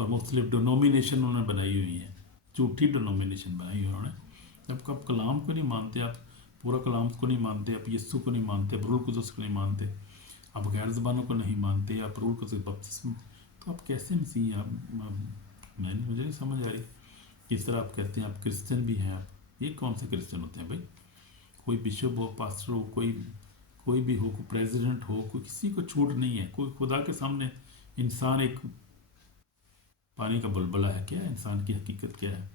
اور مختلف ڈونومینیشن انہوں نے بنائی ہوئی ہیں، جھوٹی ڈونومینیشن بنائی ہوئی انہوں نے. جب آپ کلام کو نہیں مانتے، آپ پورا کلام کو نہیں مانتے، آپ یسوع کو نہیں مانتے، آپ روح القدس کو نہیں مانتے، آپ غیر زبانوں کو نہیں مانتے، آپ روح القدس بپتسم، تو آپ کیسے مسیح ہیں؟ مجھے نہیں سمجھ آ رہی کس طرح آپ کہتے ہیں آپ کرسچن بھی ہیں. آپ یہ کون سے کرسچن ہوتے ہیں بھائی؟ کوئی بشپ ہو، پاسٹر ہو، کوئی بھی ہو، کوئی پریزیڈنٹ ہو، کوئی کسی کو چھوٹ نہیں ہے. کوئی خدا کے سامنے انسان ایک پانی کا بلبلہ ہے. کیا ہے انسان کی حقیقت کیا ہے؟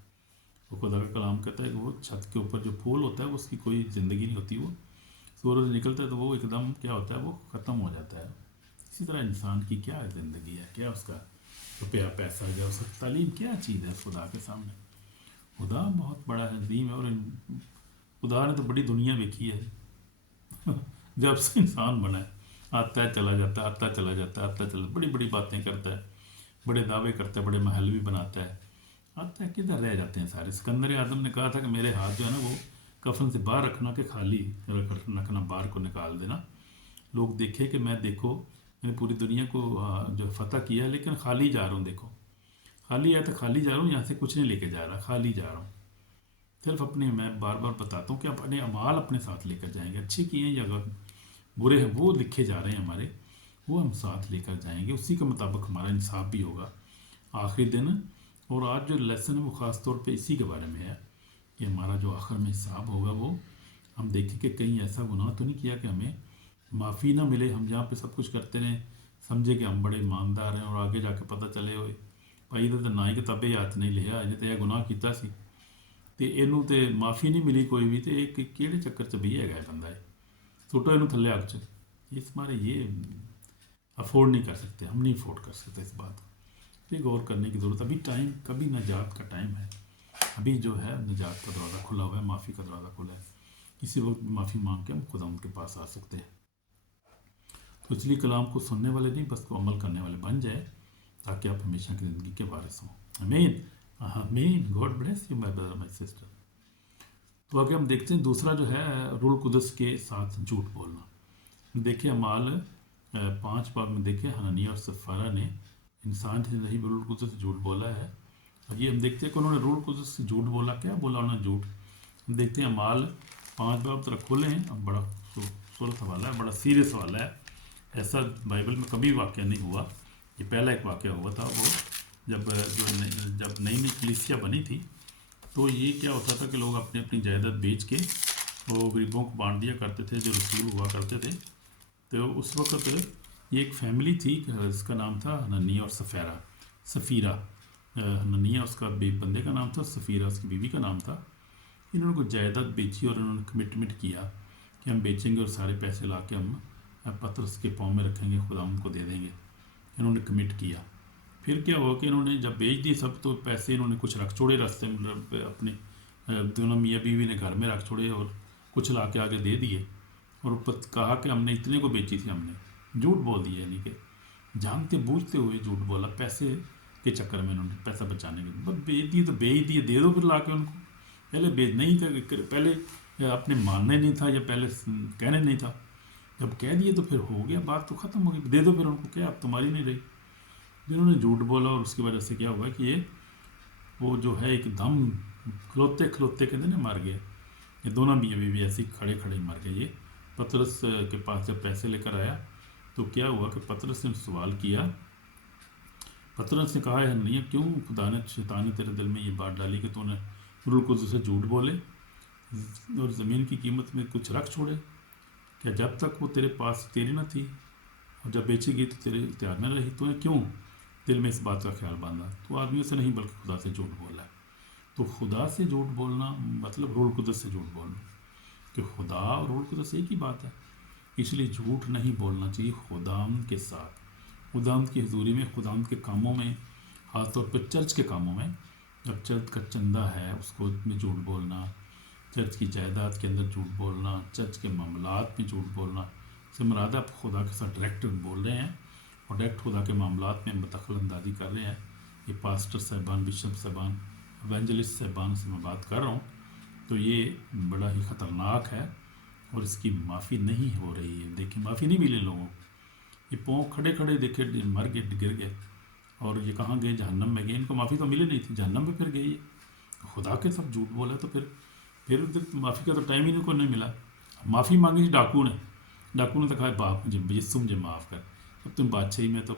وہ خدا کا کلام کہتا ہے کہ وہ چھت کے اوپر جو پھول ہوتا ہے اس کی کوئی زندگی نہیں ہوتی. وہ سورج نکلتا ہے تو وہ ایک دم کیا ہوتا ہے، وہ ختم ہو جاتا ہے. اسی طرح انسان کی کیا زندگی ہے، کیا اس کا روپیہ پیسہ، یا اس کی تعلیم، کیا چیز ہے خدا کے سامنے؟ خدا بہت بڑا ہے، عظیم ہے. اور خدا نے تو بڑی دنیا دیکھی ہے جب سے انسان بنا ہے. آتا ہے چلا جاتا ہے، آتا چلا جاتا ہے، آتا چلا، بڑی بڑی باتیں کرتا ہے، بڑے دعوے کرتا ہے، بڑے محل بھی بناتا ہے. آتا ہے کدھر رہ جاتے ہیں سارے. سکندر اعظم نے کہا تھا کہ میرے ہاتھ جو ہے نا وہ کفن سے باہر رکھنا، کہ خالی رکھنا، باہر کو نکال دینا. لوگ دیکھے کہ میں دیکھو میں نے پوری دنیا کو جو فتح کیا، لیکن خالی جا رہا ہوں. دیکھو خالی ہے تو خالی جا رہا ہوں، یہاں سے کچھ نہیں لے کے جا رہا، خالی جا رہا ہوں. صرف اپنے، میں بار بار بتاتا ہوں کہ اپنے اعمال اپنے ساتھ لے کر جائیں گے. اچھے کیے ہیں یا برے ہیں وہ لکھے جا رہے ہیں ہمارے، وہ ہم ساتھ لے کر جائیں گے. اسی کے مطابق ہمارا انصاف بھی ہوگا آخری دن. اور آج جو لیسن ہے وہ خاص طور پہ اسی کے بارے میں ہے کہ ہمارا جو آخر میں حساب ہوگا وہ ہم دیکھیں کہ کہیں ایسا گناہ تو نہیں کیا کہ ہمیں معافی نہ ملے. ہم جہاں پہ سب کچھ کرتے رہیں، سمجھے کہ ہم بڑے ایماندار ہیں، اور آگے جا کے پتہ چلے ہوئے بھائی یہ تو نہ ہی کتابیں یاد نہیں لیا، یہ تو یہ گناہ کیتا سی ਤੇ ਇਹਨੂੰ ਤੇ ਮਾਫੀ ਨਹੀਂ ਮਿਲੀ ਕੋਈ ਵੀ, ਤੇ ਇਹ ਕਿਹੜੇ ਚੱਕਰ 'ਚ ਵੀ ਹੈਗਾ ਬੰਦਾ? ਸੁੱਟੋ ਇਹਨੂੰ ਥੱਲੇ ਅੱਗ 'ਚ. اس ہمارے یہ افورڈ نہیں کر سکتے، ہم نہیں افورڈ کر سکتے اس بات کو. یہ غور کرنے کی ضرورت. ابھی ٹائم، کبھی نجات کا ٹائم ہے. ابھی جو ہے نجات کا دروازہ کھلا ہوا ہے، معافی کا دروازہ کھلا ہے. کسی وقت معافی مانگ کے ہم خدا ان کے پاس آ سکتے ہیں. تو اس لیے کلام کو سننے والے نہیں، بس کو عمل کرنے والے بن جائے، تاکہ آپ ہمیشہ کی زندگی کے وارث ہوں. آمین آمین. God bless you my Brother my sister. تو آگے ہم دیکھتے ہیں دوسرا جو ہے روح القدس کے ساتھ جھوٹ بولنا. دیکھیں اعمال 5 باب میں دیکھیں حنانیہ اور سفارہ نے انسان سے نہیں روح القدس سے جھوٹ بولا ہے. اور یہ ہم دیکھتے ہیں کہ انہوں نے روح القدس سے جھوٹ بولا. کیا بولا انہوں نے جھوٹ؟ ہم دیکھتے ہیں اعمال 5 باب طرح کھولے ہیں. اب بڑا خوبصورت حوالہ ہے، بڑا سیریس حوالہ ہے. ایسا بائبل میں کبھی واقعہ نہیں ہوا. یہ پہلا ایک واقعہ ہوا تھا، وہ جب نئی نئی کلیسیا بنی تھی تو یہ کیا ہوتا تھا کہ لوگ اپنی اپنی جائیداد بیچ کے وہ غریبوں کو بانٹ دیا کرتے تھے جو رسول ہوا کرتے تھے. تو اس وقت یہ ایک فیملی تھی اس کا نام تھا حنانیہ اور سفیرہ. حنانیہ اس کا بندے کا نام تھا، سفیرہ اس کی بیوی کا نام تھا. انہوں نے کوئی جائیداد بیچی اور انہوں نے کمٹمنٹ کیا کہ ہم بیچیں گے اور سارے پیسے لا کے ہم پترس کے پاؤں میں رکھیں گے، خدا ان کو دے دیں گے. انہوں نے کمٹ کیا. پھر کیا ہوا کہ انہوں نے جب بیچ دی سب تو پیسے انہوں نے کچھ رکھ چھوڑے راستے میں، اپنے دونوں میاں بیوی نے گھر میں رکھ چھوڑے اور کچھ لا کے آگے دے دیے. اور کہا کہ ہم نے اتنے کو بیچی تھی، ہم نے جھوٹ بول دیا. یعنی کہ جانتے بوجھتے ہوئے جھوٹ بولا، پیسے کے چکر میں انہوں نے پیسہ بچانے کے. بس بیچ دیے تو بیچ دیے، دے دو پھر لا کے ان کو. پہلے بیچ نہیں کر، پہلے آپ نے ماننا نہیں تھا یا پہلے کہنے نہیں تھا. جب کہہ دیے تو پھر ہو گیا، بات تو ختم ہو گئی. دے دو پھر ان کو، کیا اب تمہاری نہیں رہی. جنہوں نے جھوٹ بولا اور اس کی وجہ سے کیا ہوا کہ یہ وہ جو ہے ایک دم کھلوتے کھلوتے کے دن مر گئے. یہ دونوں بھی ابھی بھی ایسے کھڑے کھڑے مر گئے. یہ پطرس کے پاس جب پیسے لے کر آیا تو کیا ہوا کہ پطرس نے سوال کیا. پطرس نے کہا ہے نہیں، کیوں خدا نے شیطان نے تیرے دل میں یہ بات ڈالی کہ تو نے روح القدس سے جھوٹ بولے اور زمین کی قیمت میں کچھ رکھ چھوڑے؟ کیا جب تک وہ تیرے پاس تیری نہ تھی اور جب بیچی گئی تو تیرے اختیار نہ رہی، تو کیوں دل میں اس بات کا خیال باندھا؟ تو آدمیوں سے نہیں بلکہ خدا سے جھوٹ بولا ہے. تو خدا سے جھوٹ بولنا مطلب روح القدس سے جھوٹ بولنا، کہ خدا اور روح القدس ایک ہی بات ہے. اس لیے جھوٹ نہیں بولنا چاہیے خداوند کے ساتھ، خداوند کی حضوری میں، خداوند کے کاموں میں، خاص طور پہ چرچ کے کاموں میں. جب چرچ کا چندہ ہے اس کو میں جھوٹ بولنا، چرچ کی جائیداد کے اندر جھوٹ بولنا، چرچ کے معاملات میں جھوٹ بولنا سے مراد آپ خدا کے ساتھ ڈائریکٹ بول رہے ہیں اور ڈائریکٹ خدا کے معاملات میں دخل اندازی کر رہے ہیں. یہ پاسٹر صاحبان، بشپ صاحبان، ایونجلسٹ صاحبان سے میں بات کر رہا ہوں. تو یہ بڑا ہی خطرناک ہے اور اس کی معافی نہیں ہو رہی ہے. دیکھیں معافی نہیں ملی لوگوں، یہ پاؤں کھڑے کھڑے دیکھے مر گئے، گر گئے. اور یہ کہاں گئے؟ جہنم میں گئے. ان کو معافی تو ملی نہیں تھی, جہنم میں پھر گئے یہ. خدا کے ساتھ جھوٹ بولا تو پھر معافی کا تو ٹائم ہی ان کو نہیں ملا. معافی مانگی تھی ڈاکو نے تو کہا باپ مجھے معاف کر, اب تم بادشاہی میں تو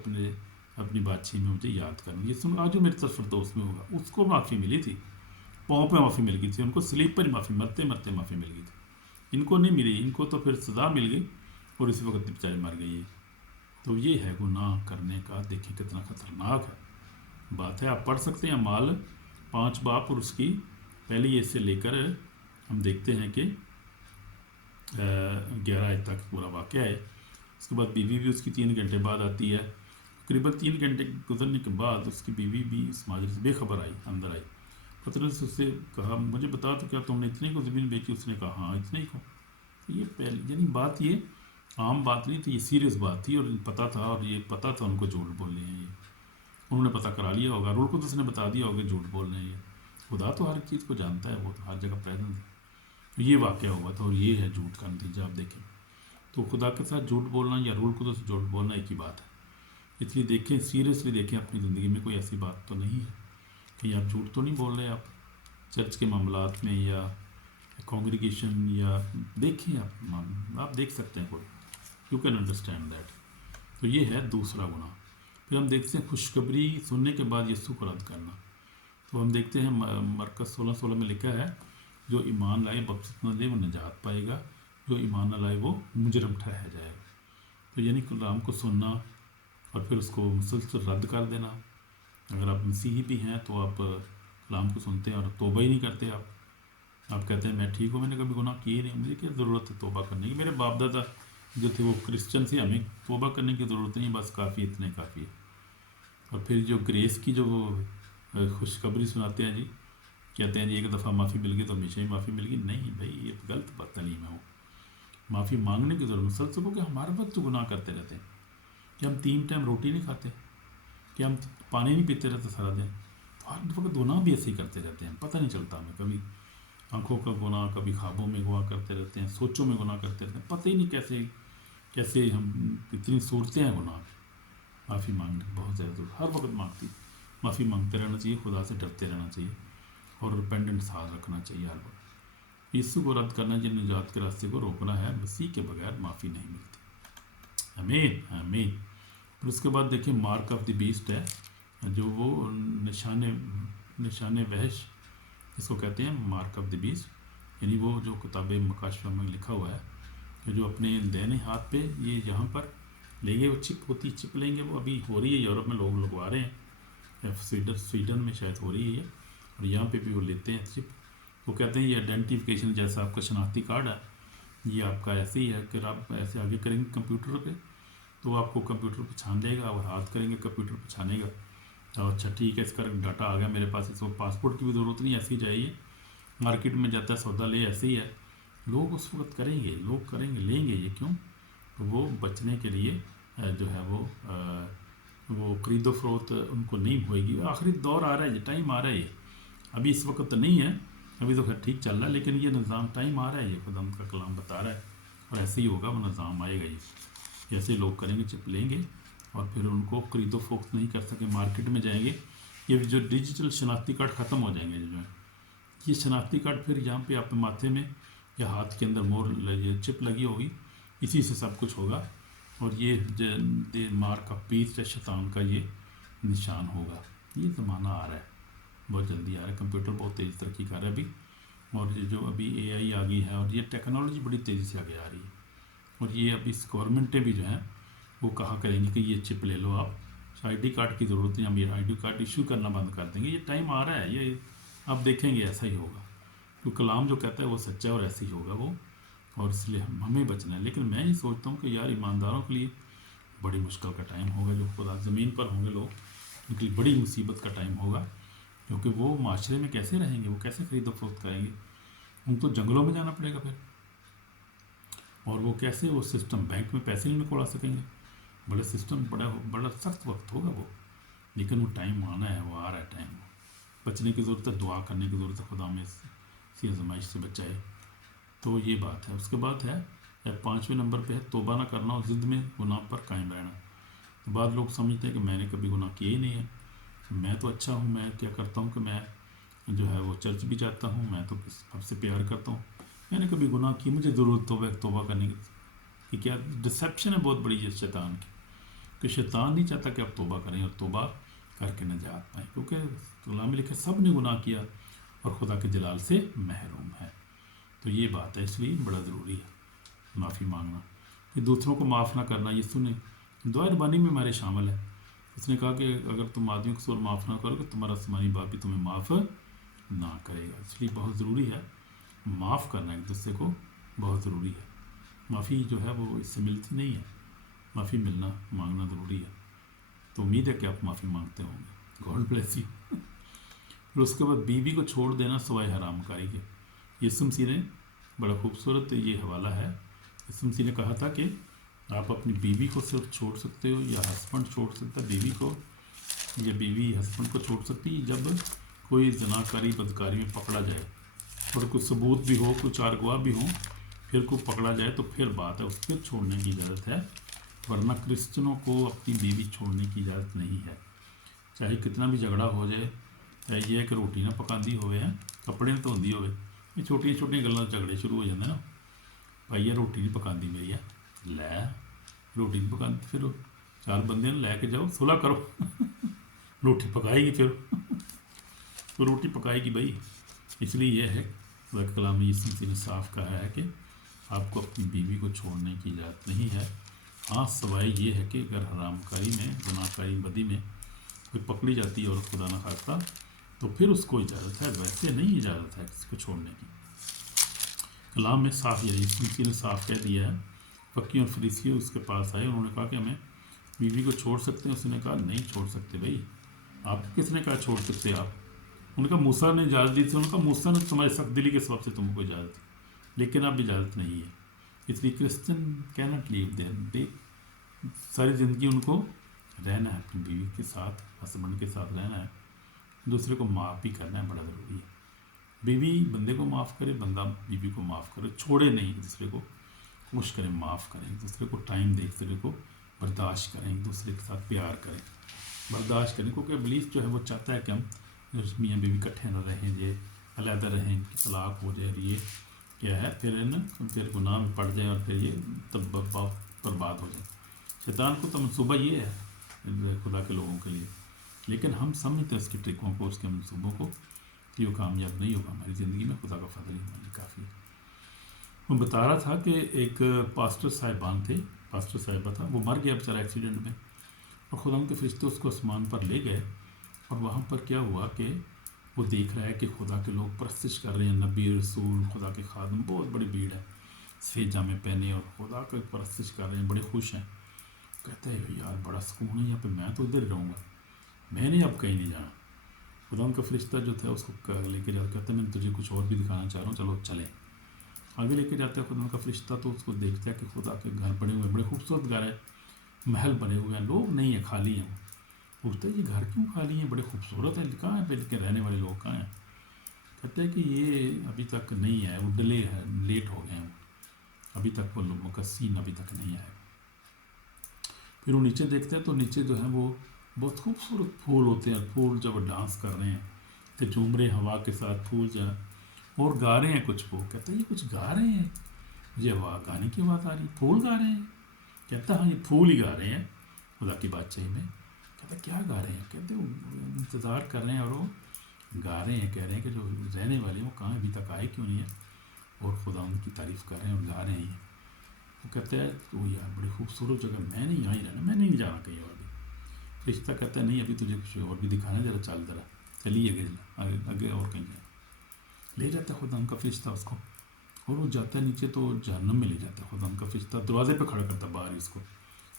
اپنی بادشاہی میں مجھے یاد کرنا. یسوع آج جو میرے طرف فردوس میں ہوگا, اس کو معافی ملی تھی, پاؤں پہ معافی مل گئی تھی ان کو, سلیپ پر معافی, مرتے معافی مل گئی تھی. ان کو نہیں ملی, ان کو تو پھر سزا مل گئی اور اسی وقت بیچارے مر گئی. تو یہ ہے گناہ کرنے کا, دیکھیں کتنا خطرناک ہے بات ہے. آپ پڑھ سکتے ہیں اعمال 5 باب اور اس کی پہلی سے لے کر ہم دیکھتے ہیں کہ 11 آیت تک پورا واقعہ ہے. اس کے بعد بیوی بھی اس کی 3 گھنٹے بعد آتی ہے. تقریباً 3 گھنٹے گزرنے کے بعد اس کی بیوی بھی اس ماجرے سے بے خبر اندر آئی. پطرس اس سے کہا مجھے بتا تو کیا تم نے اتنے کو زمین بیچی؟ اس نے کہا ہاں اتنے ہی کو. یہ یعنی بات یہ عام بات نہیں تھی, یہ سیریس بات تھی, اور پتہ تھا, اور یہ پتہ تھا ان کو جھوٹ بولنے ہیں. یہ انہوں نے پتہ کرا لیا ہوگا, روح القدس نے بتا دیا ہوگا جھوٹ بولنے ہیں. خدا تو ہر چیز کو جانتا ہے, وہ تو ہر جگہ پریزنٹ ہے. تو یہ واقعہ ہوا تھا, اور یہ ہے جھوٹ کا نتیجہ. آپ دیکھیں تو خدا کے ساتھ جھوٹ بولنا یا روح القدس سے جھوٹ بولنا ایک ہی بات ہے. اس لیے دیکھیں, سیریسلی دیکھیں, اپنی زندگی میں کوئی ایسی بات تو نہیں ہے کہ آپ جھوٹ تو نہیں بول رہے آپ چرچ کے معاملات میں یا کانگریگیشن, یا دیکھیں آپ دیکھ سکتے ہیں کوئی, یو کین انڈرسٹینڈ دیٹ. تو یہ ہے دوسرا گناہ. پھر ہم دیکھتے ہیں خوشخبری سننے کے بعد یسوع کو رد کرنا. تو ہم دیکھتے ہیں مرکز 16:16 میں لکھا ہے جو ایمان لائے بپتسمہ لے وہ نجات پائے گا, جو ایمان نہ لائے وہ مجرم ٹھہرایا جائے گا. تو یعنی کلام کو سننا اور پھر اس کو مسلسل رد کر دینا. اگر آپ مسیحی بھی ہیں تو آپ کلام کو سنتے ہیں اور توبہ ہی نہیں کرتے. آپ کہتے ہیں میں ٹھیک ہوں, میں نے کبھی گناہ کیے نہیں, مجھے کیا ضرورت ہے توبہ کرنے کی, میرے باپ دادا جو تھے وہ کرسچن سے, ہمیں توبہ کرنے کی ضرورت نہیں, بس کافی اتنے کافی ہے. اور پھر جو گریس کی جو خوشخبری سناتے ہیں جی, کہتے ہیں جی ایک دفعہ معافی مل گئی تو ہمیشہ ہی معافی مل گئی. نہیں بھائی, یہ غلط بات تعلیم ہے. وہ معافی مانگنے کی ضرورت مسلسل ہو کہ ہمارے وقت تو گناہ کرتے رہتے ہیں, کہ ہم 3 ٹائم روٹی نہیں کھاتے, کہ ہم پانی نہیں پیتے رہتے سارا دن, تو ہر وقت گناہ بھی ایسے ہی کرتے رہتے ہیں, پتہ نہیں چلتا ہمیں. کبھی آنکھوں کا گناہ, کبھی خوابوں میں گناہ کرتے رہتے ہیں, سوچوں میں گناہ کرتے رہتے ہیں, پتہ ہی نہیں کیسے ہم اتنی صورتیں ہیں گناہ. معافی مانگنے بہت زیادہ ضرور, ہر وقت معافی مانگتے رہنا چاہیے, خدا سے ڈرتے رہنا چاہیے, اور ریپینڈنٹ ساتھ رکھنا چاہیے ہر وقت. یسوع کو رد کرنا, جن نجات کے راستے کو روکنا ہے, مسیح کے بغیر معافی نہیں ملتی. آمین آمین. پھر اس کے بعد دیکھیں مارک آف دی بیسٹ ہے, جو وہ نشان وحش اس کو کہتے ہیں, مارک آف دی بیسٹ, یعنی وہ جو کتاب مکاشفہ میں لکھا ہوا ہے کہ جو اپنے دہنے ہاتھ پہ یہ یہاں پر لیں گے, وہ چپ ہوتی, چپ لیں گے. وہ ابھی ہو رہی ہے یورپ میں, لوگ لگوا رہے ہیں, سویڈن میں شاید ہو رہی ہے, اور یہاں پہ بھی وہ لیتے ہیں چپ. وہ کہتے ہیں یہ آئیڈینٹیفیکیشن جیسا آپ کا شناختی کارڈ ہے, یہ آپ کا ایسے ہی ہے کہ آپ ایسے آگے کریں گے کمپیوٹر پہ تو آپ کو کمپیوٹر پہ چھان لے گا, اور ہاتھ کریں گے کمپیوٹر پہ چھانے گا. اچھا ٹھیک ہے, اس کا ڈاٹا آ گیا میرے پاس, اس کو پاسپورٹ کی بھی ضرورت نہیں, ایسے ہی جائیے مارکیٹ میں جاتا ہے سودا لے, ایسے ہی ہے. لوگ اس وقت کریں گے, لیں گے. یہ کیوں؟ وہ بچنے کے لیے جو ہے وہ خرید و فروخت ان کو نہیں ہوئے گی. آخری دور آ رہا ہے, یہ ٹائم آ رہا ہے, یہ ابھی اس وقت نہیں ہے, ابھی تو خیر ٹھیک چل رہا ہے, لیکن یہ نظام ٹائم آ رہا ہے, یہ خدا کا کلام بتا رہا ہے, اور ایسے ہی ہوگا, وہ نظام آئے گا. یہ جیسے لوگ کریں گے, چپ لیں گے اور پھر ان کو خرید و فروخت نہیں کر سکے, مارکیٹ میں جائیں گے. یہ جو ڈیجیٹل شناختی کارڈ ختم ہو جائیں گے, جو ہے یہ شناختی کارڈ پھر یہاں پہ آپ ماتھے میں یا ہاتھ کے اندر یہ چپ لگی ہوگی, اسی سے سب کچھ ہوگا. اور یہ مارک آف بیسٹ ہے, شیطان کا یہ نشان ہوگا. یہ زمانہ آ رہا ہے, بہت جلدی آ رہا ہے. کمپیوٹر بہت تیز ترقی کر رہا ہے ابھی, اور یہ جو ابھی اے آئی آ گئی ہے, اور یہ ٹیکنالوجی بڑی تیزی سے آگے آ رہی ہے. اور یہ ابھی گورنمنٹیں بھی جو ہیں وہ کہا کریں گی کہ یہ چپ لے لو آپ, آئی ڈی کارڈ کی ضرورت نہیں, ہم یہ آئی ڈی کارڈ ایشو کرنا بند کر دیں گے. یہ ٹائم آ رہا ہے, یہ آپ دیکھیں گے ایسا ہی ہوگا. تو کلام جو کہتا ہے وہ سچا, اور ایسے ہی ہوگا وہ, اور اس لیے ہمیں بچنا ہے. لیکن میں یہ سوچتا ہوں کہ یار ایمانداروں کے لیے بڑی مشکل کا ٹائم ہوگا, جو خدا زمین پر ہوں گے لوگ, ان کے لیے بڑی مصیبت کا ٹائم ہوگا, کیونکہ وہ معاشرے میں کیسے رہیں گے, وہ کیسے خرید و فروخت کریں گے. ان کو جنگلوں میں جانا پڑے گا پھر, اور وہ کیسے وہ سسٹم بینک میں پیسے نہیں نکلوا سکیں گے. بڑا سسٹم, بڑا سخت وقت ہوگا وہ. لیکن وہ ٹائم آنا ہے, وہ آ رہا ہے ٹائم. بچنے کی ضرورت ہے, دعا کرنے کی ضرورت ہے, خدا میں اسی آزمائش سے بچائے. تو یہ بات ہے. اس کے بعد ہے 5ویں نمبر پہ ہے توبہ نہ کرنا اور ضد میں گناہ پر قائم رہنا. بعض لوگ سمجھتے ہیں کہ میں نے کبھی گناہ کیے ہی نہیں ہے، میں تو اچھا ہوں، میں کیا کرتا ہوں کہ میں جو ہے وہ چرچ بھی جاتا ہوں، میں تو سب سے پیار کرتا ہوں، میں نے کبھی گناہ کی، مجھے ضرورت توبہ کرنے کی. کہ کیا ڈسیپشن ہے بہت بڑی چیز شیطان کی، کہ شیطان نہیں چاہتا کہ آپ توبہ کریں اور توبہ کر کے نجات پائیں، کیونکہ اللہ میں لکھا سب نے گناہ کیا اور خدا کے جلال سے محروم ہے. تو یہ بات ہے، اس لیے بڑا ضروری ہے معافی مانگنا. کہ دوسروں کو معاف نہ کرنا، یہ سنیں دعا ربانی میں ہمارے شامل ہے. اس نے کہا کہ اگر تم آدمیوں کو قصور معاف نہ کرو تو تمہارا آسمانی باپ بھی تمہیں معاف نہ کرے گا. اس لیے بہت ضروری ہے معاف کرنا، ایک دوسرے کو بہت ضروری ہے. معافی جو ہے وہ اس سے ملتی نہیں ہے، معافی مانگنا ضروری ہے. تو امید ہے کہ آپ معافی مانگتے ہوں گے. God bless you. پھر اس کے بعد بیوی کو چھوڑ دینا سوائے حرام کاری کے. یسوع مسیح نے بڑا خوبصورت یہ حوالہ ہے. یسوع مسیح نے کہا تھا کہ آپ اپنی بیوی کو صرف چھوڑ سکتے ہو، یا ہسبینڈ چھوڑ سکتا ہے بیوی کو، یا بیوی ہسبینڈ کو چھوڑ سکتی ہے جب کوئی زناکاری بدکاری میں پکڑا جائے اور کوئی ثبوت بھی ہو، کوئی چار گواہ بھی ہوں، پھر کوئی پکڑا جائے تو پھر بات ہے، اس پھر چھوڑنے کی اجازت ہے. ورنہ کرسچنوں کو اپنی بیوی چھوڑنے کی اجازت نہیں ہے، چاہے کتنا بھی جھگڑا ہو جائے. چاہے یہ ہے کہ روٹی نہ پکاندی ہوئے ہیں، کپڑے نہ دھوندی ہوئے، یہ چھوٹیاں چھوٹیاں گلوں جھگڑے شروع ہو جاتے ہیں نا. بھائی یہ روٹی نہیں پکاندی میری ہے، لے روٹی نہیں پکاندی، پھر چار بندے لے کے جاؤ صلح کرو. روٹی پکائے گی پھر تو روٹی پکائے گی بھائی. اس لیے یہ ہے خدا کے کلام میں یسوع مسیح نے صاف کہا ہے کہ آپ کو اپنی بیوی کو چھوڑنے کی اجازت نہیں ہے. ہاں سوائے یہ ہے کہ اگر حرام کاری میں، گناہ کاری بدی میں کوئی پکڑی جاتی ہے اور خدا نہ خواستہ تو پھر اس کو اجازت ہے، ویسے نہیں اجازت ہے کسی کو چھوڑنے کی. کلام میں صاف یہ یسوع مسیح نے صاف کہہ دیا ہے. فقیہ اور فریسی اس کے پاس آئے، انہوں نے کہا کہ ہمیں بیوی کو چھوڑ سکتے ہیں؟ اس نے کہا نہیں چھوڑ سکتے. بھائی آپ کس نے کہا چھوڑ سکتے آپ؟ ان کا موسیٰ نے اجازت دی تھی، ان کا موسیٰ نے تمہاری سخت دلی کے سبب سے تم کو اجازت دی، لیکن اب اجازت نہیں ہے. اس لیے کرسچن کینٹ لیو دیر، ساری زندگی ان کو رہنا ہے اپنی بیوی کے ساتھ، ہسبینڈ کے ساتھ رہنا ہے، دوسرے کو معاف بھی کرنا ہے، بڑا ضروری ہے. بیوی بندے کو معاف کرے، بندہ بیوی کو معاف کرے، چھوڑے نہیں، ایک دوسرے کو خوش کریں، معاف کریں، ایک دوسرے کو ٹائم دیں، ایک دوسرے کو برداشت کریں، ایک دوسرے کے ساتھ پیار کریں، برداشت کریں. کیونکہ ابلیس جو ہے وہ چاہتا ہے کہ ہم میاں بیوی کٹھے نہ رہیں، یہ علیحدہ رہیں، ان کی طلاق ہو جائے، یہ کیا ہے پھر گناہ میں پڑ جائیں اور پھر یہ تب برباد ہو جائے. شیطان کو تو منصوبہ یہ ہے خدا کے لوگوں کے لیے، لیکن ہم سمجھتے ہیں اس کی ٹرکوں کو، اس کے منصوبوں کو، کہ وہ کامیاب نہیں ہوگا ہماری زندگی میں. خدا کا فضل ہی ہمارے لیے کافی ہے. میں بتا رہا تھا کہ ایک پاسٹر صاحبان تھے، پاسٹر صاحبہ تھا، وہ مر گیا بیچارہ ایکسیڈنٹ میں، اور خدا کے فرشتے اس کو آسمان پر لے گئے. اور وہاں پر کیا ہوا کہ وہ دیکھ رہا ہے کہ خدا کے لوگ پرستش کر رہے ہیں، نبی، رسول، خدا کے خادم، بہت بڑی بھیڑ ہے، سفید جامے پہنے اور خدا کا پرستش کر رہے ہیں، بڑے خوش ہیں. کہتا ہے یار بڑا سکون ہے یہاں پہ، میں تو ادھر ہی رہوں گا، میں نے اب کہیں نہیں جانا. خدا کا فرشتہ جو تھا اس کو لے کے جاتا، کہتا ہے میں تجھے کچھ اور بھی دکھانا چاہ رہا ہوں، چلو چلیں. آگے لے کے جاتا ہے خدا کا فرشتہ، تو اس کو دیکھتا ہے کہ خدا کے گھر بنے ہوئے، بڑے خوبصورت گھر ہے، محل بنے ہوئے ہیں، لوگ نہیں ہیں، خالی ہیں. پوچھتے ہیں یہ گھر کیوں خالی ہیں، بڑے خوبصورت ہیں، کہاں ہیں پھر کے رہنے والے لوگ کہاں ہیں؟ کہتے ہیں کہ یہ ابھی تک نہیں ہے، وہ ڈلے ہے، لیٹ ہو گئے ہیں، ابھی تک وہ لوگوں کا سین ابھی تک نہیں آیا. پھر وہ نیچے دیکھتے ہیں تو نیچے جو ہے وہ بہت خوبصورت پھول ہوتے ہیں، پھول جب ڈانس کر رہے ہیں کہ جھوم رہے ہیں ہوا کے ساتھ، پھول جو ہے اور گا رہے ہیں کچھ. وہ کہتا ہے یہ کچھ گا رہے ہیں، مجھے گانے کی آواز آ رہی ہے، پھول گا رہے ہیں. کہتا ہے ہاں یہ پھول ہی گا رہے ہیں خدا کی بادشاہی میں. کہتا ہے کیا گا رہے ہیں؟ کہتے ہیں وہ انتظار کر رہے ہیں اور وہ گا رہے ہیں، کہہ رہے ہیں کہ جو رہنے والے ہیں وہ کہاں ابھی تک آئے کیوں نہیں ہے، اور خدا ان کی تعریف کر رہے ہیں اور گا رہے ہیں. وہ کہتا ہے تو یار بڑی خوبصورت جگہ، میں نہیں یہاں ہی رہنا، میں نہیں جانا کہیں اور بھی. فرشتہ کہتا ہے نہیں ابھی تجھے کچھ اور بھی دکھانا، ذرا چل ذرا چلیے آگے اور کہیں جائیں. لے جاتا ہے خدا ان کا فرشتہ اس کو، اور وہ جاتا ہے نیچے تو جہنم میں لے جاتا ہے. خدا ان کا فرشتہ دروازے پہ کھڑا کرتا ہے باہر اس کو،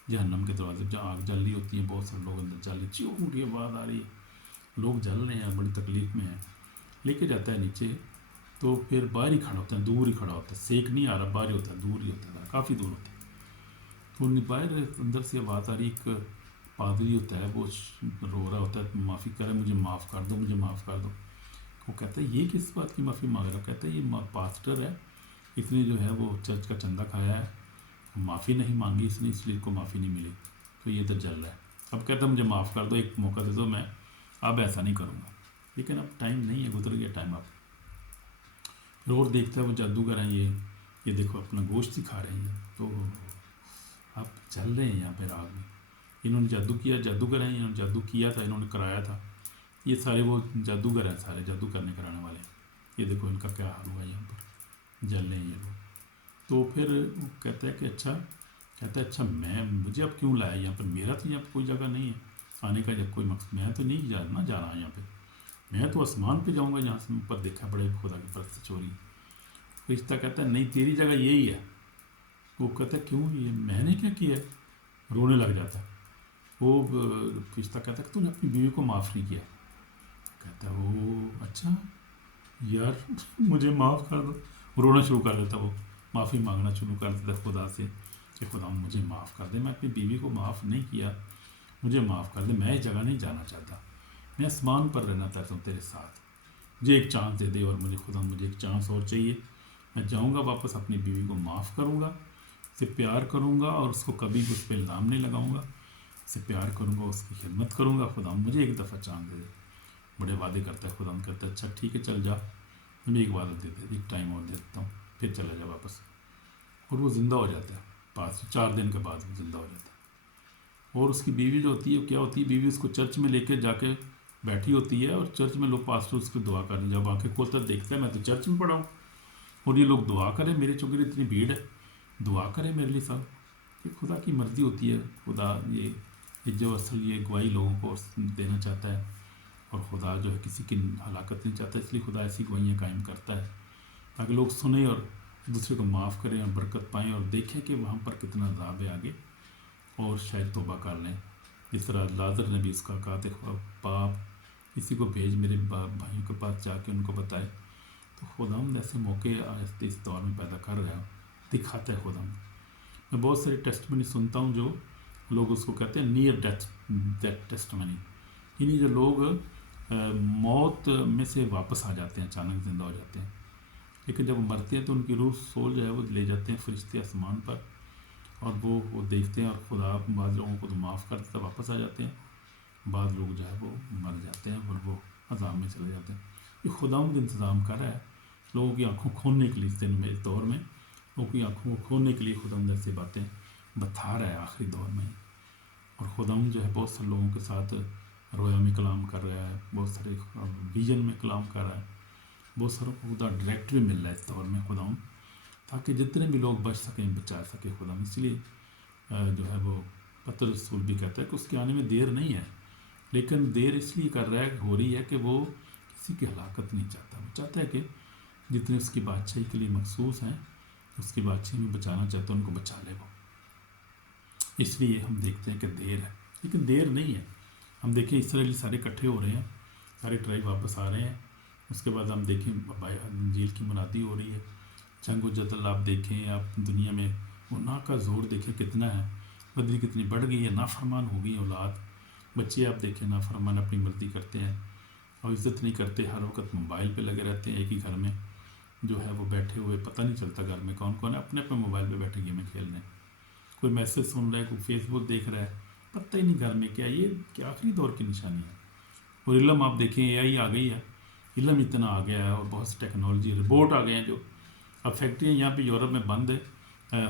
جہنم کے دروازے جہاں آگ جل رہی ہوتی ہے، بہت سارے لوگ اندر جل رہے، چیخ کی آواز آ رہی ہے، لوگ جل رہے ہیں، بڑی تکلیف میں ہیں. لے کے جاتا ہے نیچے تو پھر باہر ہی کھڑا ہوتا ہے، دور ہی کھڑا ہوتا ہے، سیک نہیں آ رہا، باہر ہی ہوتا ہے، دور ہی ہوتا ہے، کافی دور ہوتا ہے. تو باہر اندر سے آواز آ رہی، ایک پادری ہوتا ہے وہ رو رہا ہوتا ہے، معافی کرے، مجھے معاف کر دو، مجھے معاف کر دو. وہ کہتا ہے یہ کس بات کی معافی مانگ رہا؟ کہتا ہے یہ پاسٹر ہے، اس نے جو ہے وہ چرچ کا چندہ کھایا ہے، معافی نہیں مانگی اس نے، اس لیے اس کو معافی نہیں ملی. تو یہ تو جل رہا ہے. اب کہتا ہے مجھے معاف کر دو، ایک موقع دے دو، میں اب ایسا نہیں کروں گا. لیکن اب ٹائم نہیں ہے، گزر گیا ٹائم. اب پھر اور دیکھتا ہے وہ جادوگر ہیں، یہ دیکھو اپنا گوشت ہی کھا رہے ہیں. تو اب چل رہے ہیں یہاں پہ راگ میں. انہوں نے جادو کیا، جادوگر ہیں، انہوں نے جادو کیا تھا، انہوں نے کرایا تھا. یہ سارے وہ جادوگر ہیں، سارے جادو کرنے کرانے والے. یہ دیکھو ان کا کیا حال ہوا یہاں پر، جل رہے ہیں یہ لوگ. تو پھر وہ کہتا ہے کہ اچھا مجھے اب کیوں لایا یہاں پر؟ میرا تو یہاں پہ کوئی جگہ نہیں ہے آنے کا، جب کوئی مقصد میں تو نہیں جا رہا یہاں پہ. میں تو آسمان پہ جاؤں گا جہاں سے اوپر دیکھا پڑے خدا کی پرست چوری. فرشتہ کہتا ہے نہیں، تیری جگہ یہی ہے. وہ کہتا ہے کیوں، یہ میں نے کیا کیا ہے؟ رونے لگ جاتا ہے. وہ فرشتہ کہتا ہے کہ تو نے اپنی بیوی کو معاف نہیں کیا. کہتا ہے وہ اچھا یار مجھے معاف کر دو. رونا شروع کر دیتا، وہ معافی مانگنا شروع کر دیتا خدا سے کہ خدا مجھے معاف کر دے، میں اپنی بیوی کو معاف نہیں کیا، مجھے معاف کر دے. میں اس جگہ نہیں جانا چاہتا، میں آسمان پر رہنا چاہتا ہوں تیرے ساتھ. مجھے ایک چانس دے دے، اور مجھے ایک چانس اور چاہیے. میں جاؤں گا واپس، اپنی بیوی کو معاف کروں گا، اسے پیار کروں گا، اور اس کو کبھی بھی اس پہ الزام نہیں لگاؤں گا. اسے پیار کروں گا، اس کی خدمت کروں گا. خدا مجھے ایک دفعہ چانس دے دے. بڑے وعدے کرتا ہے خدا. کہتا ہے اچھا ٹھیک ہے، چل جا، مجھے ایک وعدہ دے دے، ایک ٹائم اور دے دیتا ہوں، پھر چلا جا واپس. اور وہ زندہ ہو جاتا ہے. 4 دن کے بعد وہ زندہ ہو جاتا ہے. اور اس کی بیوی جو ہوتی ہے، کیا ہوتی ہے، بیوی اس کو چرچ میں لے کے جا کے بیٹھی ہوتی ہے، اور چرچ میں لوگ پاسٹر اس کی دعا کریں. جب آنکھیں کھولتا دیکھتا ہے میں تو چرچ میں پڑھا ہوں، اور یہ لوگ دعا کریں میرے چونکہ اتنی بھیڑ ہے، دعا کریں میرے لیے سب. کہ خدا کی مرضی ہوتی ہے. خدا یہ جو اصل یہ گواہی لوگوں کو دینا چاہتا ہے، اور خدا جو ہے کسی کی ہلاکت نہیں چاہتا، اس لیے خدا ایسی گواہیاں قائم کرتا ہے تاکہ لوگ سنیں اور دوسرے کو معاف کریں اور برکت پائیں، اور دیکھیں کہ وہاں پر کتنا عذاب ہے آگے، اور شاید توبہ کر لیں. جس طرح لازر نے بھی اس کا کہا کہ پاپ کسی کو بھیج میرے بھائیوں کے پاس جا کے ان کو بتائے. تو خدا ایسے موقع اس دور میں پیدا کر رہا ہے، دکھاتا ہے خدا. میں بہت سارے ٹیسٹ منی سنتا ہوں جو لوگ اس کو کہتے ہیں نیئر ڈیتھ ٹیسٹ منی، یعنی جو لوگ موت میں سے واپس آ جاتے ہیں، اچانک زندہ ہو جاتے ہیں، لیکن جب وہ مرتے ہیں تو ان کی روح سول جو ہے وہ لے جاتے ہیں فرشتے آسمان پر، اور وہ دیکھتے ہیں، اور خدا بعض لوگوں کو تو معاف کر دیتا، واپس آ جاتے ہیں. بعض لوگ جو ہے وہ مر جاتے ہیں اور وہ عذاب میں چلے جاتے ہیں. یہ خدا کا انتظام کر رہا ہے لوگوں کی آنکھوں کھولنے کے لیے. اس دن میں، اس دور میں لوگوں کی آنکھوں کو کھولنے کے لیے خدا ایسی باتیں بتا رہا ہے آخری دور میں. اور خدا جو ہے بہت سارے لوگوں کے ساتھ رویا میں کلام کر رہا ہے، بہت سارے ویژن میں کلام کر رہا ہے، بہت ساروں کو خدا ڈائریکٹ بھی مل رہا ہے اس دور میں خدا، تاکہ جتنے بھی لوگ بچ سکیں، بچا سکے خدا. اس لیے جو ہے وہ پتر رسول بھی کہتا ہے کہ اس کے آنے میں دیر نہیں ہے، لیکن دیر اس لیے کر رہا ہے، ہو رہی ہے کہ وہ کسی کی ہلاکت نہیں چاہتا. وہ چاہتا ہے کہ جتنے اس کی بادشاہی کے لیے مخصوص ہیں، اس کی بادشاہی میں بچانا چاہتا ہے، ان کو بچا لے وہ. اس لیے ہم دیکھتے ہیں کہ دیر ہے، لیکن دیر نہیں ہے. ہم دیکھیں اسرائیلی سارے اکٹھے ہو رہے ہیں، سارے ٹرائب واپس آ رہے ہیں. اس کے بعد ہم دیکھیں انجیل کی منادی ہو رہی ہے. جنگ و جدل آپ دیکھیں، آپ دنیا میں گناہ کا زور دیکھیں کتنا ہے، بدری کتنی بڑھ گئی ہے، نافرمان ہو گئی اولاد. بچے آپ دیکھیں نافرمان اپنی مرضی کرتے ہیں اور عزت نہیں کرتے، ہر وقت موبائل پہ لگے رہتے ہیں. ایک ہی گھر میں جو ہے وہ بیٹھے ہوئے، پتہ نہیں چلتا گھر میں کون کون ہے، اپنے اپنے موبائل پہ بیٹھے گیمیں کھیل رہے ہیں. کوئی میسج سن رہا ہے، کوئی فیس بک دیکھ رہا ہے، پتہ ہی نہیں گھر میں کیا. یہ کیا آخری دور کی نشانی ہے. اور علم آپ دیکھیں، اے آئی آ گئی ہے، علم اتنا آ گیا ہے، اور بہت سی ٹیکنالوجی روبوٹ آ گئے ہیں. جو اب فیکٹریاں یہاں پہ یورپ میں بند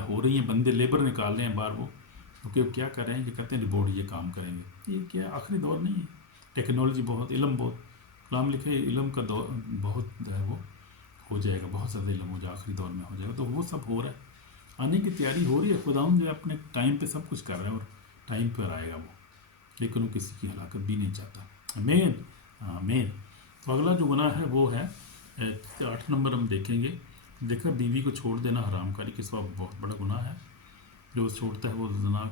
ہو رہی ہیں، بندے لیبر نکال رہے ہیں باہر. وہ کیونکہ کیا کر رہے ہیں، یہ کہتے ہیں روبوٹ یہ کام کریں گے. یہ کیا آخری دور نہیں ہے. ٹیکنالوجی بہت، علم بہت، کلام لکھے علم کا دور بہت جو ہے وہ ہو جائے گا، بہت زیادہ علم ہو جائے آخری دور میں ہو جائے گا. تو وہ سب ہو رہا ہے، آنے کی تیاری ہو رہی ہے. خدا جو ہے اپنے ٹائم پہ سب کچھ کر رہا ہے، اور ٹائم پر آئے گا وہ، لیکن وہ کسی کی ہلاکت بھی نہیں چاہتا. آمین آمین. تو اگلا جو گناہ ہے وہ ہے 8 نمبر ہم دیکھیں گے. دیکھا بیوی کو چھوڑ دینا حرام کاری کے سوا بہت بڑا گناہ ہے. جو چھوڑتا ہے وہ زنا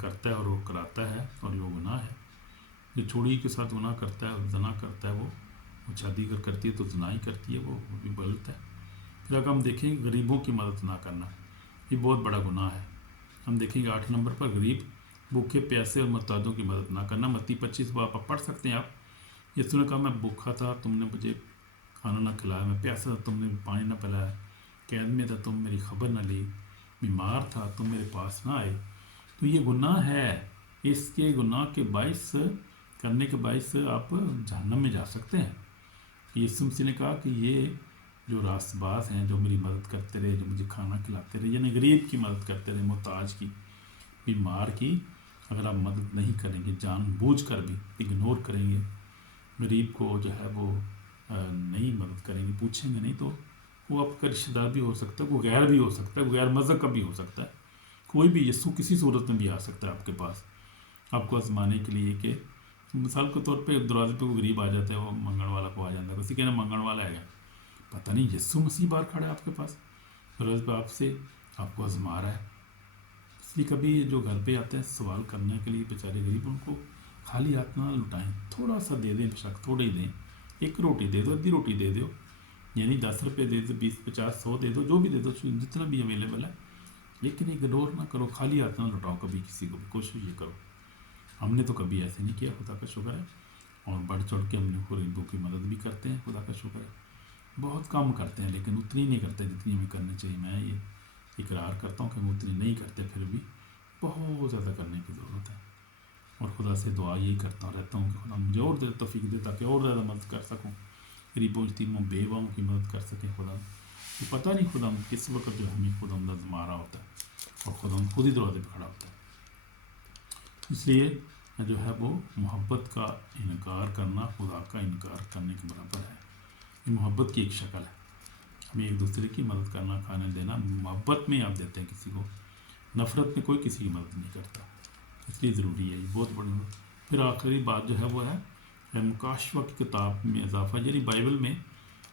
کرتا ہے اور وہ کراتا ہے، اور یہ گناہ ہے. جو چھوڑی کے ساتھ گناہ کرتا ہے اور زنا کرتا ہے، وہ شادی اگر کرتی ہے تو زنا ہی کرتی ہے، وہ بھی غلط ہے. پھر اگر ہم دیکھیں گے غریبوں کی مدد نہ کرنا، یہ بہت بڑا گناہ ہے. ہم دیکھیں گے 8 نمبر پر غریب، بھوکے پیاسے اور محتاجوں کی مدد نہ کرنا. متی 25 باب آپ پڑھ سکتے ہیں. آپ یسوع نے کہا میں بھوکا تھا تم نے مجھے کھانا نہ کھلایا، میں پیاسا تھا تم نے پانی نہ پلایا، قید میں تھا تم میری خبر نہ لی، بیمار تھا تم میرے پاس نہ آئے. تو یہ گناہ ہے اس کے گناہ کے باعث کرنے کے باعث آپ جہنم میں جا سکتے ہیں. یسوع مسیح نے کہا کہ یہ جو راست باز ہیں، جو میری مدد کرتے رہے، جو مجھے کھانا کھلاتے رہے، یعنی غریب کی مدد کرتے رہے، محتاج کی، بیمار کی اگر آپ مدد نہیں کریں گے، جان بوجھ کر بھی اگنور کریں گے، غریب کو جو ہے وہ نہیں مدد کریں گے، پوچھیں گے نہیں، تو وہ آپ کا رشتہ دار بھی ہو سکتا ہے، وہ غیر بھی ہو سکتا ہے، وہ غیر مذہب کا بھی ہو سکتا ہے، کوئی بھی. یسوع کسی صورت میں بھی آ سکتا ہے آپ کے پاس، آپ کو آزمانے کے لیے. کہ مثال کے طور پہ دروازے پہ وہ غریب آ جاتا ہے، وہ منگن والا کو آ جاتا ہے، کسی کہنا منگن والا ہے گا، پتہ نہیں یسوع مسیح باہر کھڑا ہے آپ کے پاس دروازے پہ، آپ کو آزما رہا ہے. اس لیے کبھی جو گھر پہ آتے ہیں سوال کرنے کے لیے بیچارے غریب، ان کو خالی ہاتھ نہ لٹائیں، تھوڑا سا دے دیں، بشک تھوڑا ہی دیں، 1 روٹی دے دو، 1 روٹی دے دو، یعنی 10 روپے دے دو، 20 50 100 دے دو، جو بھی دے دو، جتنا بھی اویلیبل ہے. لیکن اگنور نہ کرو، خالی ہاتھ نہ لٹاؤ کبھی کسی کو بھی. کوشش یہ کرو. ہم نے تو کبھی ایسے نہیں کیا، خدا کا شکر ہے، اور بڑھ چڑھ کے ہم نے غریبوں کی مدد بھی کرتے ہیں، خدا کا شکر ہے. بہت کم کرتے ہیں لیکن اتنی نہیں کرتے جتنی ہمیں کرنی چاہیے. میں یہ اقرار کرتا ہوں کہ ہم اتنی نہیں کرتے، پھر بھی بہت زیادہ کرنے کی ضرورت ہے. اور خدا سے دعا یہی کرتا رہتا ہوں کہ خدا مجھے اور زیادہ توفیق دے تاکہ اور زیادہ مدد کر سکوں، غریبوں یتیموں بیواؤں کی مدد کر سکیں. خدا یہ پتہ نہیں خدا کس وقت جو ہمیں خدا لازما رہا ہوتا ہے، اور خدا خود ہی دروازے پہ کھڑا ہوتا ہے. اس لیے جو ہے وہ محبت کا انکار کرنا خدا کا انکار کرنے کے برابر ہے. یہ محبت کی ایک شکل ہے. ہمیں ایک دوسرے کی مدد کرنا، کھانے دینا، محبت میں آپ دیتے ہیں کسی کو. نفرت میں کوئی کسی کی مدد نہیں کرتا. اس لیے ضروری ہے، یہ بہت بڑی بات. پھر آخری بات جو ہے وہ ہے مکاشفہ کی کتاب میں اضافہ. یعنی بائبل میں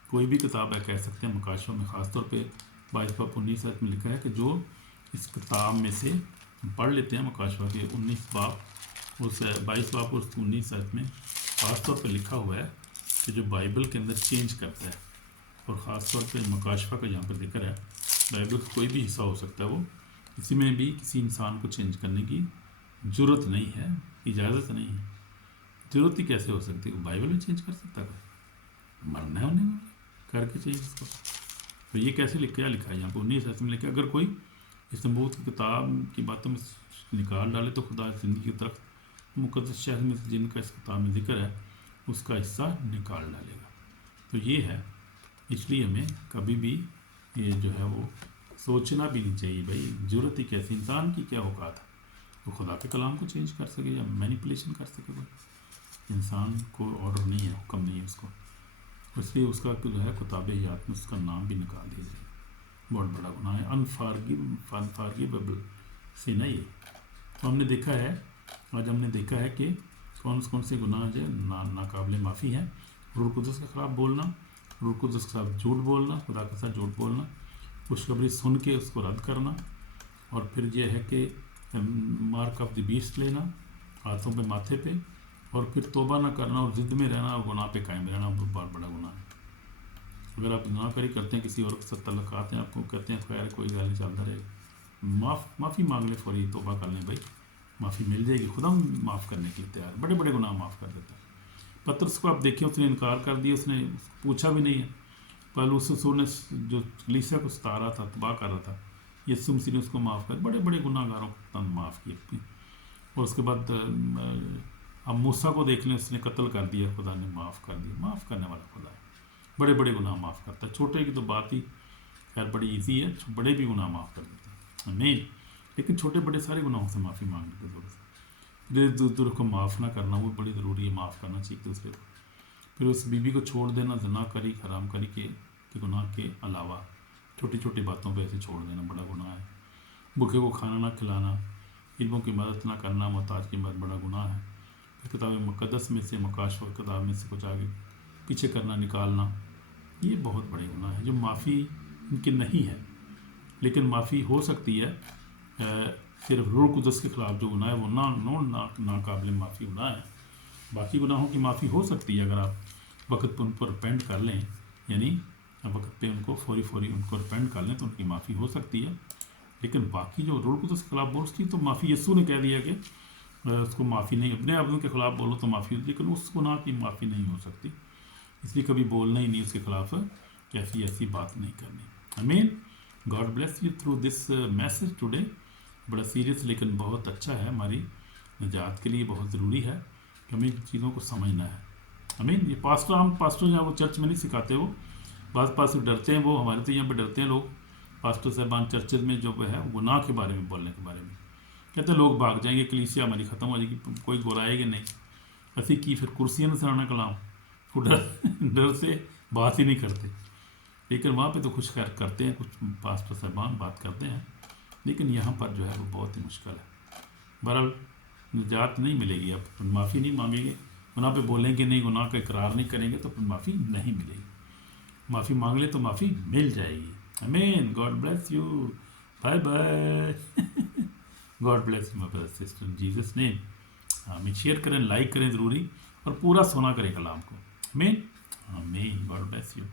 کوئی بھی کتاب ہے، کہہ سکتے ہیں مکاشفہ میں، خاص طور پہ 22 باب 19 آیت میں لکھا ہے کہ جو اس کتاب میں سے پڑھ لیتے ہیں مکاشفہ کے 19 باب، اس 22 باب اور 19 آیت میں خاص طور پہ لکھا ہوا ہے کہ جو بائبل کے اندر چینج کرتا ہے. اور خاص طور پہ مکاشفہ کا جہاں پر ذکر ہے، بائبل کا کوئی بھی حصہ ہو سکتا ہے، وہ اسی میں بھی کسی انسان کو چینج کرنے کی ضرورت نہیں ہے، اجازت نہیں ہے. ضرورت ہی کیسے ہو سکتی ہے؟ وہ بائبل میں چینج کر سکتا ہے؟ مرنا ہے انہیں کر کے چاہیے اس کو. تو یہ کیسے لکھا ہے یہاں پہ 19 آیت میں لکھا ہے اگر کوئی اس نبوت کی کتاب کی باتوں میں نکال ڈالے تو خدا زندگی کی طرف مقدس شہر میں جن کا اس کتاب میں ذکر ہے اس کا حصہ نکال ڈالے گا. تو یہ ہے. اس لیے ہمیں کبھی بھی یہ جو ہے وہ سوچنا بھی نہیں چاہیے بھائی ضرورت ہی کیسی، انسان کی کیا اوقات ہے وہ خدا کے کلام کو چینج کر سکے یا مینیپولیشن کر سکے. کوئی انسان کو آرڈر نہیں ہے، حکم نہیں ہے اس کو. اس لیے اس کا جو ہے کتاب حیات میں اس کا نام بھی نکال دیا جائے. بہت بڑا گناہ ہے، انفارگیبل سے نہیں ہے. تو ہم نے دیکھا ہے، آج ہم نے دیکھا ہے کہ کون سے گناہ جو ناقابل معافی ہیں. روح القدس کے خلاف بولنا، روح القدس کے ساتھ جھوٹ بولنا، خدا کے ساتھ جھوٹ بولنا، خوشخبری سن کے اس کو رد کرنا، اور پھر یہ ہے کہ مارک آف دی بیسٹ لینا ہاتھوں پہ، ماتھے پہ، اور پھر توبہ نہ کرنا اور ضد میں رہنا اور گناہ پہ قائم رہنا بہت بڑا گناہ ہے. اگر آپ گناہ کاری کرتے ہیں، کسی اور کے ساتھ تعلقات ہیں، آپ کو کہتے ہیں خیر کوئی گل نہیں چلتا رہے گا، معافی مانگ لیں، فوری توبہ کر لیں، بھائی معافی مل جائے گی. خدا معاف کرنے کے لیے تیار، بڑے بڑے گناہ معاف کر دیتا ہے. پترس کو آپ دیکھیں، اس نے انکار کر دیا، اس نے پوچھا بھی نہیں ہے. پولس رسول نے جو کلیسیا کو ستا رہا تھا، تباہ کر رہا تھا، یسوع مسیح نے اس کو معاف کر، بڑے بڑے گناہ گاروں کو معاف کیا. اور اس کے بعد اب موسیٰ کو دیکھ لیں، اس نے قتل کر دیا، خدا نے معاف کر دیا. معاف کرنے والا خدا ہے، بڑے بڑے گناہ معاف کرتا ہے. چھوٹے کی تو بات ہی خیر بڑی ایزی ہے، بڑے بھی گناہ معاف کر دیتے ہیں نہیں، لیکن چھوٹے بڑے سارے گناہوں سے معافی مانگنے کی ضرورت ہے. دوسرے کو معاف نہ کرنا وہ بڑی ضروری ہے، معاف کرنا چاہیے دوسرے کو. پھر اس بیوی کو چھوڑ دینا زنا کاری، حرام کاری کے گناہ کے علاوہ چھوٹی چھوٹی باتوں پہ ایسے چھوڑ دینا بڑا گناہ ہے. بھوکے کو کھانا نہ کھلانا، غریبوں کی مدد نہ کرنا، محتاج کی مدد بڑا گناہ ہے. کتاب مقدس میں سے، مکاشفہ کتاب میں سے کچھ آگے پیچھے کرنا، نکالنا، یہ بہت بڑے گناہ ہے جو معافی ان کی نہیں ہے. لیکن معافی ہو سکتی ہے صرف روح القدس کے خلاف جو گناہ ہے وہ ناقابل معافی گناہ ہے. باقی گناہوں کی معافی ہو سکتی ہے اگر آپ وقت پہ ان پر ریپینٹ کر لیں، یعنی وقت پہ ان کو فوری ان کو ریپینٹ کر لیں تو ان کی معافی ہو سکتی ہے. لیکن باقی جو روح القدس کے خلاف بولتی تو معافی، یسوع نے کہہ دیا کہ اس کو معافی نہیں، اپنے آدمی کے خلاف بولو تو معافی ہوتی، لیکن اس گناہ کی معافی نہیں ہو سکتی. اس لیے کبھی بولنا ہی نہیں اس کے خلاف، کیسی ایسی بات نہیں کرنی. آمین. God bless you through this message today. بڑا سیریس لیکن بہت اچھا ہے. ہماری نجات کے لیے بہت ضروری ہے کہ ہمیں ان چیزوں کو سمجھنا ہے. یہ پاسٹر جہاں وہ چرچ میں نہیں سکھاتے. وہ بعض پاسٹر ڈرتے ہیں، وہ ہمارے تو یہاں پہ ڈرتے ہیں لوگ پاسٹر صاحبان چرچز میں جو ہے گناہ کے بارے میں بولنے کے بارے میں. کہتے ہیں لوگ بھاگ جائیں گے، کلیسیا ہماری ختم ہو جائے گی، کوئی گورائے گا نہیں. اسی کی پھر کرسیاں میں سنانا کلام، وہ ڈر سے بات ہی نہیں کرتے. لیکن وہاں پہ تو کچھ خیر کرتے ہیں، کچھ پاسٹر صاحبان بات کرتے ہیں، لیکن یہاں پر جو ہے وہ بہت ہی مشکل ہے. بہرحال نجات نہیں ملے گی. اب معافی نہیں مانگیں گے، گناہ پہ بولیں گے نہیں، گناہ کا اقرار نہیں کریں گے تو پھر معافی نہیں ملے گی. معافی مانگ لے تو معافی مل جائے گی. آمین. God bless you. Bye bye. God bless you my brother sister in Jesus name. آمین. شیئر کریں، لائک کریں ضروری، اور پورا سنا کریں کلام کو. آمین. آمین. God bless you.